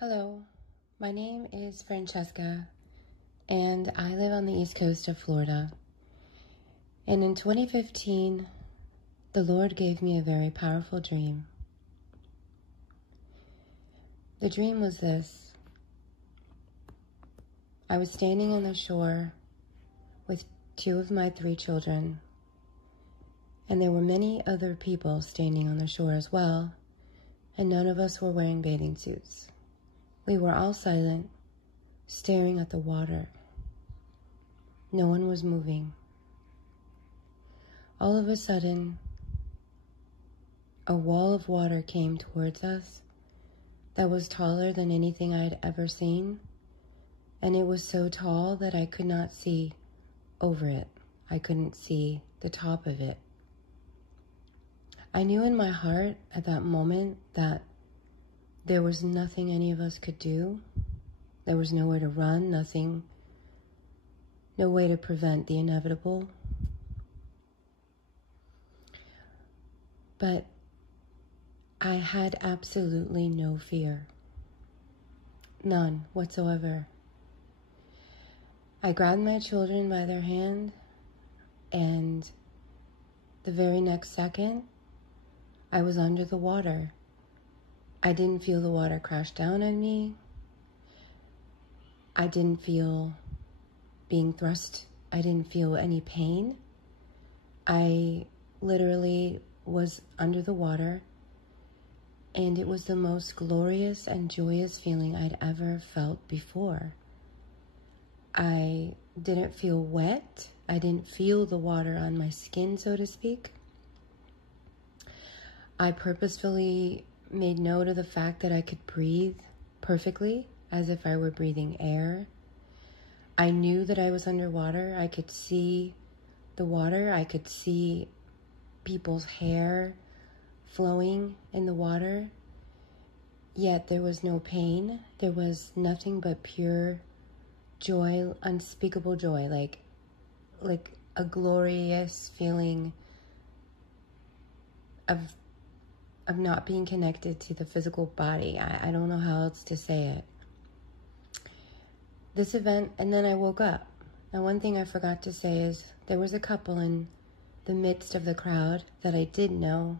Hello, my name is Francesca, and I live on the east coast of Florida. And in 2015, the Lord gave me a very powerful dream. The dream was this. I was standing on the shore with 2 of my 3 children, and there were many other people standing on the shore as well, and none of us were wearing bathing suits. We were all silent, staring at the water. No one was moving. All of a sudden, a wall of water came towards us that was taller than anything I had ever seen, and it was so tall that I could not see over it. I couldn't see the top of it. I knew in my heart at that moment that there was nothing any of us could do. There was nowhere to run, no way to prevent the inevitable. But I had absolutely no fear. None whatsoever. I grabbed my children by their hand, and the very next second, I was under the water. I didn't feel the water crash down on me. I didn't feel being thrust. I didn't feel any pain. I literally was under the water, and it was the most glorious and joyous feeling I'd ever felt before. I didn't feel wet. I didn't feel the water on my skin, so to speak. I purposefully made note of the fact that I could breathe perfectly, as if I were breathing air. I knew that I was underwater. I could see the water. I could see people's hair flowing in the water. Yet there was no pain. There was nothing but pure joy, unspeakable joy, like a glorious feeling of not being connected to the physical body. I don't know how else to say it. This event, and then I woke up. Now, one thing I forgot to say is there was a couple in the midst of the crowd that I did know,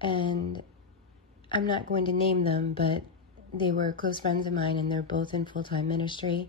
and I'm not going to name them, but they were close friends of mine, and they're both in full-time ministry,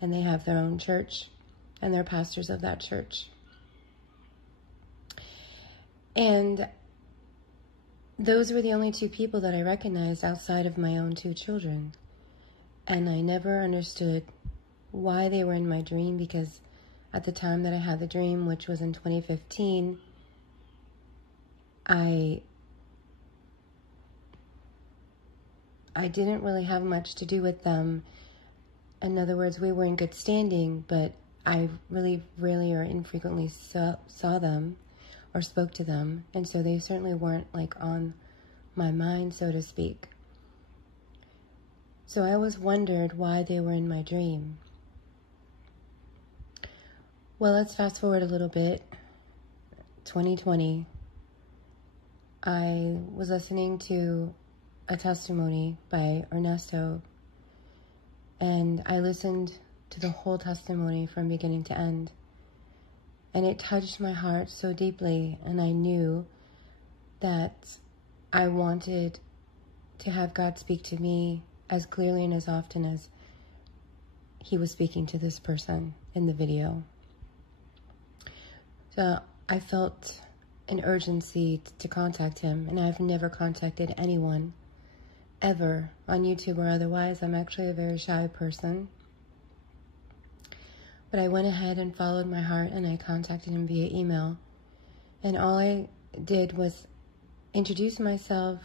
and they have their own church, and they're pastors of that church. And those were the only 2 people that I recognized outside of my own 2 children. And I never understood why they were in my dream, because at the time that I had the dream, which was in 2015, I didn't really have much to do with them. In other words, we were in good standing, but I really rarely or infrequently saw them or spoke to them, and so they certainly weren't on my mind, so to speak. So I always wondered why they were in my dream. Well, let's fast forward a little bit. 2020, I was listening to a testimony by Ernesto, and I listened to the whole testimony from beginning to end. And it touched my heart so deeply, and I knew that I wanted to have God speak to me as clearly and as often as he was speaking to this person in the video. So I felt an urgency to contact him, and I've never contacted anyone ever on YouTube or otherwise. I'm actually a very shy person. But I went ahead and followed my heart, and I contacted him via email. And all I did was introduce myself,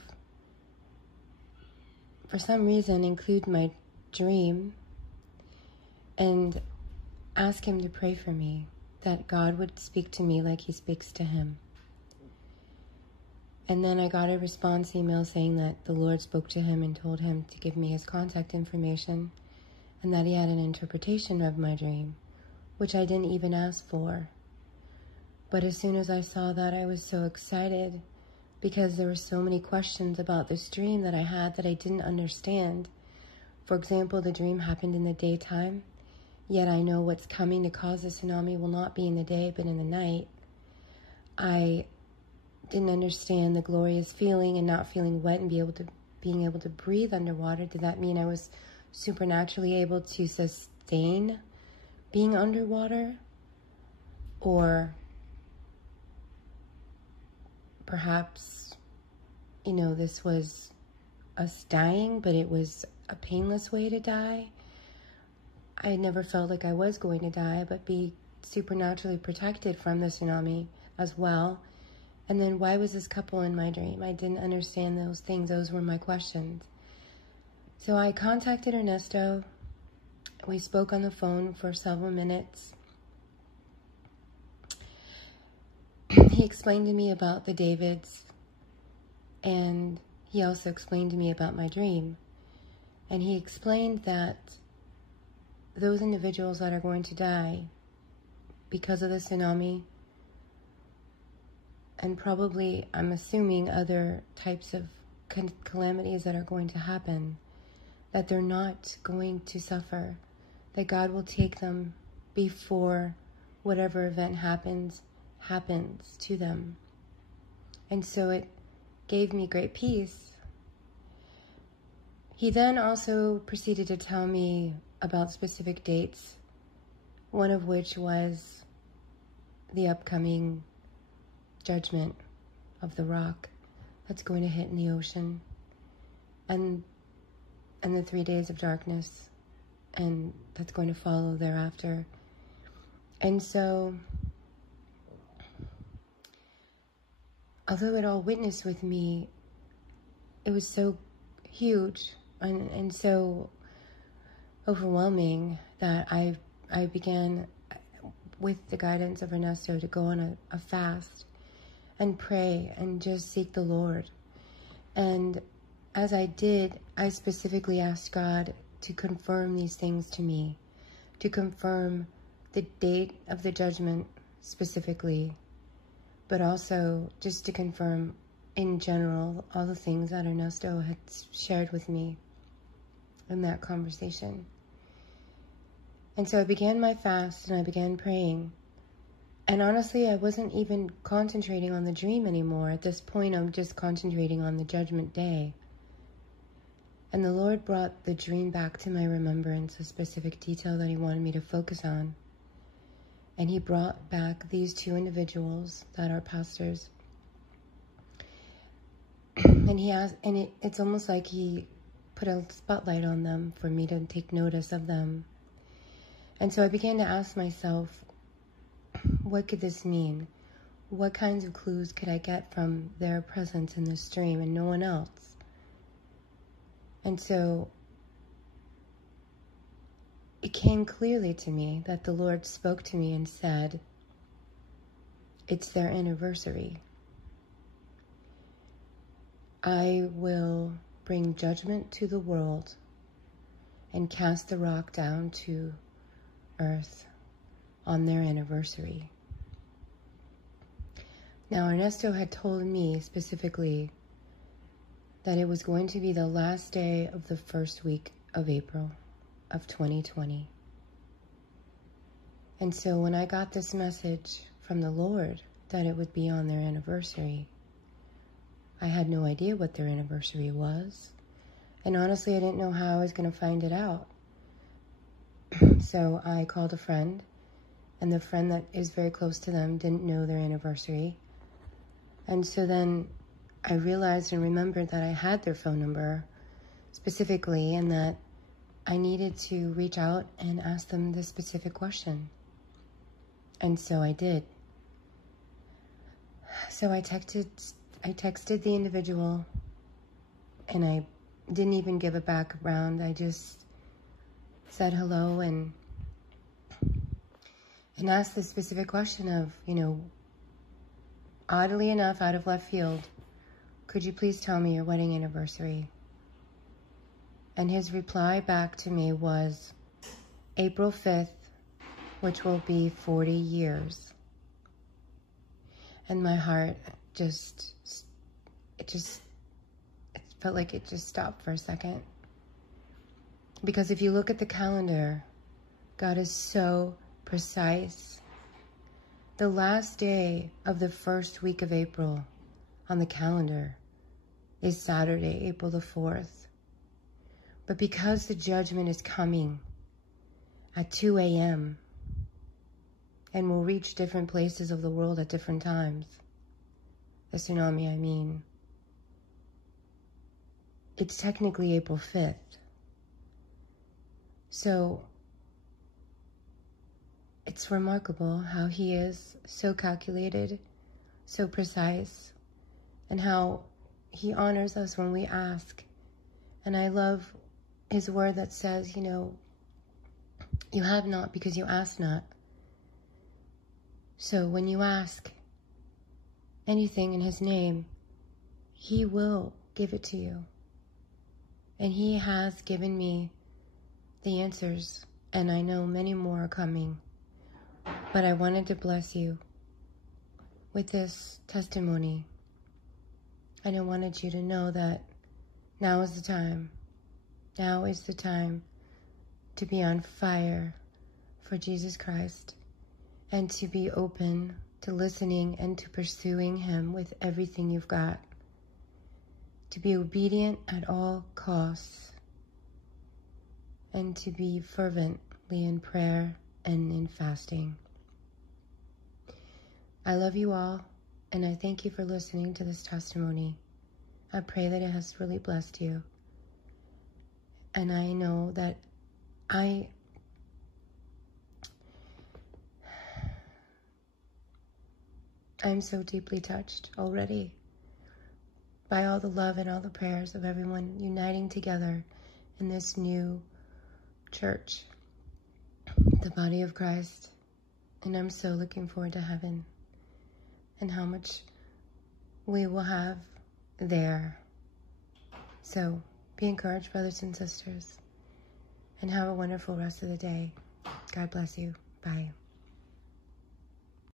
for some reason include my dream, and ask him to pray for me, that God would speak to me like he speaks to him. And then I got a response email saying that the Lord spoke to him and told him to give me his contact information, and that he had an interpretation of my dream, which I didn't even ask for. But as soon as I saw that, I was so excited. because there were so many questions about this dream that I had that I didn't understand. For example, the dream happened in the daytime, yet I know what's coming to cause the tsunami will not be in the day, but in the night. I didn't understand the glorious feeling and not feeling wet and being able to breathe underwater. Did that mean I was supernaturally able to sustain being underwater? Or perhaps, this was us dying, but it was a painless way to die. I never felt like I was going to die, but be supernaturally protected from the tsunami as well. And then why was this couple in my dream? I didn't understand those things. Those were my questions. So I contacted Ernesto. We spoke on the phone for several minutes. He explained to me about the Davids, and he also explained to me about my dream. And he explained that those individuals that are going to die because of the tsunami, and probably, I'm assuming, other types of calamities that are going to happen, that they're not going to suffer, that God will take them before whatever event happens to them. And so it gave me great peace. He then also proceeded to tell me about specific dates, one of which was the upcoming judgment of the rock that's going to hit in the ocean, and the 3 days of darkness, and that's going to follow thereafter. And so, although it all witnessed with me, it was so huge and so overwhelming that I began, with the guidance of Ernesto, to go on a fast and pray and just seek the Lord. And as I did, I specifically asked God to confirm these things to me, to confirm the date of the judgment specifically, but also just to confirm in general all the things that Ernesto had shared with me in that conversation. And so I began my fast and I began praying. And honestly, I wasn't even concentrating on the dream anymore. At this point, I'm just concentrating on the judgment day. And the Lord brought the dream back to my remembrance, a specific detail that he wanted me to focus on. And he brought back these two individuals that are pastors. And he asked, and it's almost like he put a spotlight on them for me to take notice of them. And so I began to ask myself, what could this mean? What kinds of clues could I get from their presence in this dream and no one else? And so it came clearly to me that the Lord spoke to me and said, it's their anniversary. I will bring judgment to the world and cast the rock down to earth on their anniversary. Now, Ernesto had told me specifically that it was going to be the last day of the first week of April of 2020. And so when I got this message from the Lord that it would be on their anniversary, I had no idea what their anniversary was. And honestly, I didn't know how I was going to find it out. So I called a friend, and the friend that is very close to them didn't know their anniversary. And so then I realized and remembered that I had their phone number specifically, and that I needed to reach out and ask them this specific question. And so I did. So I texted the individual, and I didn't even give a background. I just said hello and asked the specific question of, oddly enough, out of left field, could you please tell me your wedding anniversary? And his reply back to me was April 5th, which will be 40 years. And my heart just it felt like it just stopped for a second. Because if you look at the calendar, God is so precise. The last day of the first week of April on the calendar is Saturday, April the 4th. But because the judgment is coming at 2 a.m. and will reach different places of the world at different times, the tsunami, I mean, it's technically April 5th. So it's remarkable how he is so calculated, so precise, and how he honors us when we ask. And I love his word that says, you have not because you ask not. So when you ask anything in his name, he will give it to you. And he has given me the answers, and I know many more are coming. But I wanted to bless you with this testimony. And I wanted you to know that now is the time. Now is the time to be on fire for Jesus Christ and to be open to listening and to pursuing him with everything you've got. To be obedient at all costs and to be fervently in prayer and in fasting. I love you all, and I thank you for listening to this testimony. I pray that it has really blessed you. And I know that I'm so deeply touched already by all the love and all the prayers of everyone uniting together in this new church, the body of Christ. And I'm so looking forward to heaven and how much we will have there. So be encouraged, brothers and sisters, and have a wonderful rest of the day. God bless you. Bye.